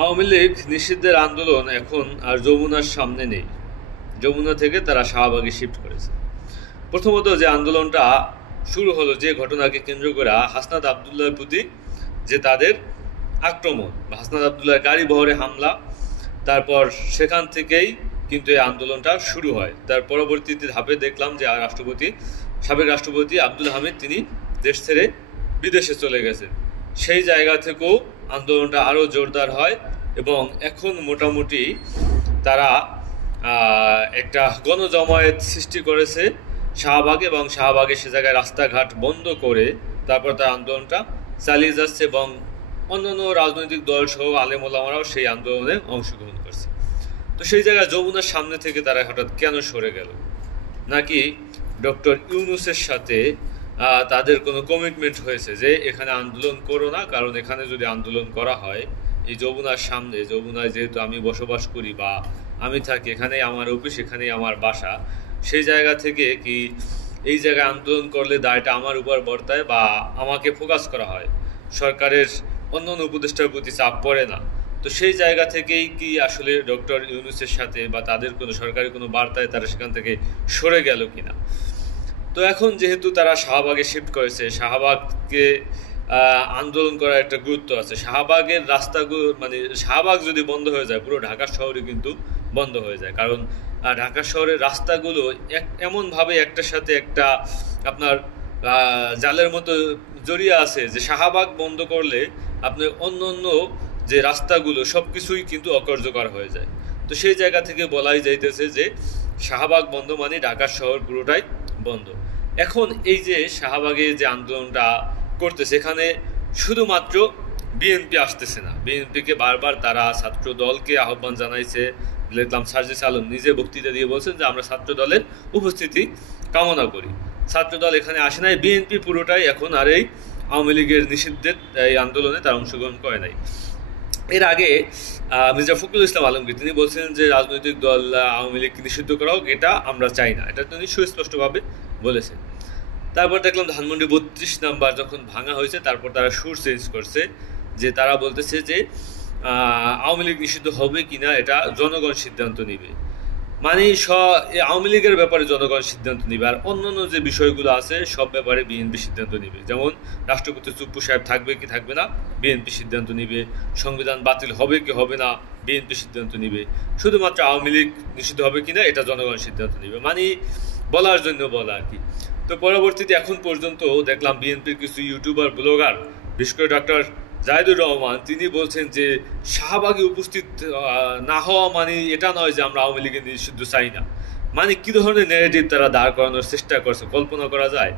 আওয়ামী লীগ নিষিদ্ধের আন্দোলন এখন আর যমুনার সামনে নেই। যমুনা থেকে তারা শাহবাগে শিফট করেছে। প্রথমত যে আন্দোলনটা শুরু হলো যে ঘটনাকে কেন্দ্র করে হাসনাত আবদুল্লাহর প্রতি যে তাদের আক্রমণ বা হাসনাত আবদুল্লাহর গাড়ি বহরে হামলা, তারপর সেখান থেকেই কিন্তু এই আন্দোলনটা শুরু হয়। তার পরবর্তীতে ধাপে দেখলাম যে সাবেক রাষ্ট্রপতি আব্দুল হামিদ তিনি দেশ ছেড়ে বিদেশে চলে গেছেন। সেই জায়গা থেকেও আন্দোলনটা আরও জোরদার হয় এবং এখন মোটামুটি তারা একটা গণজমায়েত সৃষ্টি করেছে শাহবাগে, এবং শাহবাগে সে জায়গায় রাস্তাঘাট বন্ধ করে তারপর তার আন্দোলনটা চালিয়ে যাচ্ছে এবং অন্যান্য রাজনৈতিক দল সহ আলেম ওলামারাও সেই আন্দোলনে অংশগ্রহণ করছে। তো সেই জায়গায় যমুনার সামনে থেকে তারা হঠাৎ কেন সরে গেল? নাকি ডক্টর ইউনূসের সাথে তাদের কোনো কমিটমেন্ট হয়েছে যে এখানে আন্দোলন করো না, কারণ এখানে যদি আন্দোলন করা হয় এই যমুনার সামনে, যমুনায় যেহেতু আমি বসবাস করি বা আমি থাকি, এখানেই আমার অফিস, এখানেই আমার বাসা, সেই জায়গা থেকে কি এই জায়গায় আন্দোলন করলে দায়টা আমার উপর বর্তায় বা আমাকে ফোকাস করা হয়, সরকারের অন্যান্য উপদেষ্টার প্রতি চাপ পড়ে না? তো সেই জায়গা থেকেই কি আসলে ডক্টর ইউনূসের সাথে বা তাদের কোনো সরকারি কোনো বার্তায় তারা সেখান থেকে সরে গেল কিনা? তো এখন যেহেতু তারা শাহবাগে শিফট করেছে, শাহবাগকে আন্দোলন করার একটা গুরুত্ব আছে। শাহবাগের রাস্তাগুলো, মানে শাহবাগ যদি বন্ধ হয়ে যায় পুরো ঢাকা শহরে কিন্তু বন্ধ হয়ে যায়, কারণ ঢাকা শহরের রাস্তাগুলো এমনভাবে একটার সাথে একটা আপনার জালের মতো জড়িয়ে আছে যে শাহবাগ বন্ধ করলে আপনি অন্য অন্য যে রাস্তাগুলো সব কিছুই কিন্তু অকার্যকর হয়ে যায়। তো সেই জায়গা থেকে বলাই যাইতেছে যে শাহবাগ বন্ধ মানে ঢাকার শহর পুরোটাই বন্ধ। এখন এই যে শাহবাগে যে আন্দোলনটা করতেছে, এখানে শুধুমাত্র বিএনপি আসতেছে না, বিএনপিকে বারবার তারা ছাত্র দলকে আহ্বান জানাইছে। দেখলাম সার্জিস আলম নিজে বক্তৃতা দিয়ে বলছেন যে আমরা ছাত্র দলের উপস্থিতি কামনা করি। ছাত্র দল এখানে আসে নাই, বিএনপি পুরোটাই এখন আর এই আওয়ামী লীগের নিষিদ্ধের এই আন্দোলনে তারা অংশগ্রহণ করে নাই। এর আগে মির্জা ফখরুল ইসলাম আলমগীর তিনি বলছেন যে রাজনৈতিক দল আওয়ামী লীগকে নিষিদ্ধ করা হোক, এটা আমরা চাই না, এটা তিনি সুস্পষ্টভাবে বলেছেন। তারপর দেখলাম ধানমন্ডি 32 নাম্বার যখন ভাঙা হয়েছে, তারপর তারা সুর চেঞ্জ করছে, যে তারা বলতেছে যে আওয়ামী লীগ নিষিদ্ধ হবে কিনা এটা জনগণ সিদ্ধান্ত নিবে। মানে আওয়ামী লীগের ব্যাপারে জনগণ সিদ্ধান্ত নিবে, আর অন্যান্য যে বিষয়গুলো আছে সব ব্যাপারে বিএনপি সিদ্ধান্ত নিবে। যেমন রাষ্ট্রপতি চুপ্পু সাহেব থাকবে কি থাকবে না বিএনপি সিদ্ধান্ত নিবে, সংবিধান বাতিল হবে কি হবে না বিএনপি সিদ্ধান্ত নিবে, শুধুমাত্র আওয়ামী লীগ নিষিদ্ধ হবে কিনা এটা জনগণ সিদ্ধান্ত নিবে, মানে বলার জন্য বলা আর কি। তো পরবর্তীতে এখন পর্যন্ত দেখলাম বিএনপির কিছু ইউটিউবার ব্লগার, বিশেষ করে ডক্টর জাহিদুর রহমান, তিনি বলছেন যে শাহবাগে উপস্থিত না হওয়া মানে এটা নয় যে আমরা আওয়ামী লীগের নিষিদ্ধ চাই না। মানে কি ধরনের ন্যারেটিভ তারা দাঁড় করানোর চেষ্টা করছে কল্পনা করা যায়?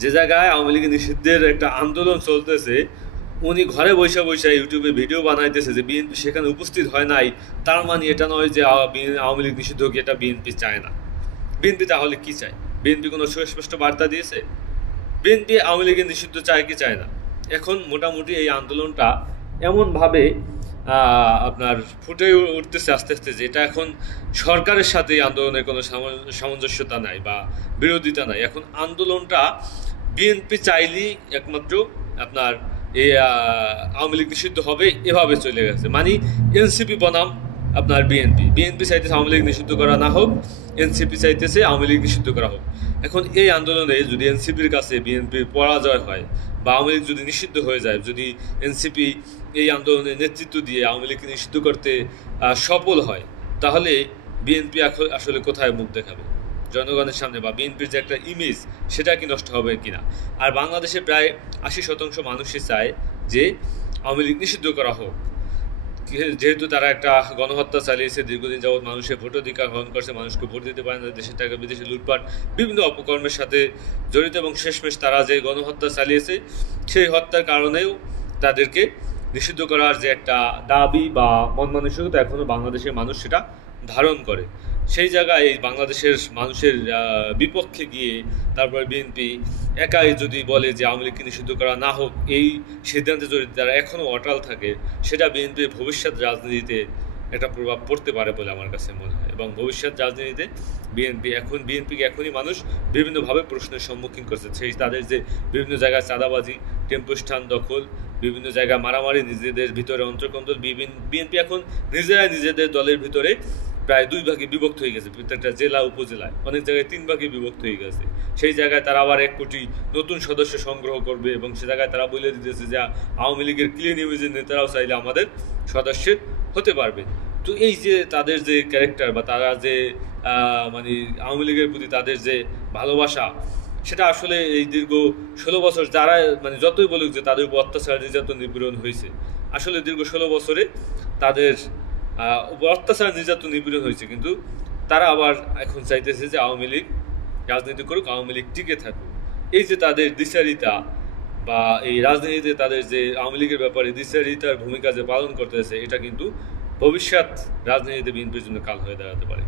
যে জায়গায় আওয়ামী লীগের নিষিদ্ধের একটা আন্দোলন চলতেছে, উনি ঘরে বসে বসে ইউটিউবে ভিডিও বানাইতেছে যে বিএনপি সেখানে উপস্থিত হয় নাই, তার মানে এটা নয় যে আওয়ামী লীগ নিষিদ্ধ হোক, এটা বিএনপি চায় না। বিএনপি তাহলে কি চায়? বিএনপি কোনো সুস্পষ্ট বার্তা দিয়েছে? বিএনপি আওয়ামী লীগের নিষিদ্ধ চায় কি চায় না? এখন মোটামুটি এই আন্দোলনটা এমনভাবে আপনার ফুটে উঠতেছে আস্তে আস্তে, যে এটা এখন সরকারের সাথে আন্দোলনের কোনো সামঞ্জস্যতা নাই বা বিরোধিতা নাই। এখন আন্দোলনটা বিএনপি চাইলেই একমাত্র আপনার এই আওয়ামী লীগ নিষিদ্ধ হবে এভাবে চলে গেছে। মানে এনসিপি বনাম আপনার বিএনপি চাইতেছে আওয়ামী লীগ নিষিদ্ধ করা না হোক, এনসিপি চাইতেছে আওয়ামী লীগ নিষিদ্ধ করা হোক। এখন এই আন্দোলনে যদি এনসিপির কাছে বিএনপির পরাজয় হয় বা আওয়ামী লীগ যদি নিষিদ্ধ হয়ে যায়, যদি এনসিপি এই আন্দোলনের নেতৃত্ব দিয়ে আওয়ামী লীগকে নিষিদ্ধ করতে সফল হয়, তাহলে বিএনপি আসলে কোথায় মুখ দেখাবে জনগণের সামনে, বা বিএনপির যে একটা ইমেজ সেটা কি নষ্ট হবে কিনা? আর বাংলাদেশে প্রায় 80% মানুষই চায় যে আওয়ামী লীগ নিষিদ্ধ করা হোক, যেহেতু তারা একটা গণহত্যা চালিয়েছে, দীর্ঘদিন যাবৎ মানুষের ভোটাধিকার হরণ করছে, মানুষকে ভোট দিতে পারে না, দেশের টাকা বিদেশে লুটপাট বিভিন্ন অপকর্মের সাথে জড়িত, এবং শেষমেশ তারা যে গণহত্যা চালিয়েছে সেই হত্যার কারণেও তাদেরকে নিষিদ্ধ করার যে একটা দাবি বা মন মানসিকতা এখনও বাংলাদেশের মানুষ সেটা ধারণ করে। সেই জায়গায় এই বাংলাদেশের মানুষের বিপক্ষে গিয়ে তারপর বিএনপি একাই যদি বলে যে আওয়ামী লীগকে নিষিদ্ধ করা না হোক, এই সিদ্ধান্তে যদি তারা এখনও অটল থাকে, সেটা বিএনপির ভবিষ্যৎ রাজনীতিতে একটা প্রভাব পড়তে পারে বলে আমার কাছে মনে হয়। এবং ভবিষ্যৎ রাজনীতিতে বিএনপিকে এখনই মানুষ বিভিন্নভাবে প্রশ্নের সম্মুখীন করছে। সেই তাদের যে বিভিন্ন জায়গায় চাঁদাবাজি, টেম্পো স্ট্যান্ড দখল, বিভিন্ন জায়গায় মারামারি, নিজেদের ভিতরে অন্তর্কন্দল। বিএনপি এখন নিজেরাই নিজেদের দলের ভিতরে প্রায় 2 ভাগে বিভক্ত হয়ে গেছে, প্রত্যেকটা জেলা উপজেলায় অনেক জায়গায় 3 ভাগে বিভক্ত হয়ে গেছে। সেই জায়গায় তারা আবার 1 কোটি নতুন সদস্য সংগ্রহ করবে, এবং সে জায়গায় তারা বলে দিতেছে যে আওয়ামী লীগের ক্লিন ইমেজের নেতারাও চাইলে আমাদের সদস্যের হতে পারবে। তো এই যে তাদের যে ক্যারেক্টার বা তারা যে মানে আওয়ামী লীগের প্রতি তাদের যে ভালোবাসা, সেটা আসলে এই দীর্ঘ 16 বছর যারা মানে যতই বলুক যে তাদের উপর অত্যাচার নির্যাতন নিপীড়ন হয়েছে, আসলে দীর্ঘ 16 বছরে তাদের উপর অত্যাচার নির্যাতন নিপীড়ন হয়েছে, কিন্তু তারা আবার এখন চাইতেছে যে আওয়ামী লীগ রাজনীতি করুক, আওয়ামী লীগ টিকে থাকুক। এই যে তাদের দ্বিচারিতা বা এই রাজনীতিতে তাদের যে আওয়ামী লীগের ব্যাপারে দ্বিচারিতার ভূমিকা যে পালন করতেছে, এটা কিন্তু ভবিষ্যৎ রাজনীতিতে বিএনপির জন্য কাল হয়ে দাঁড়াতে পারে।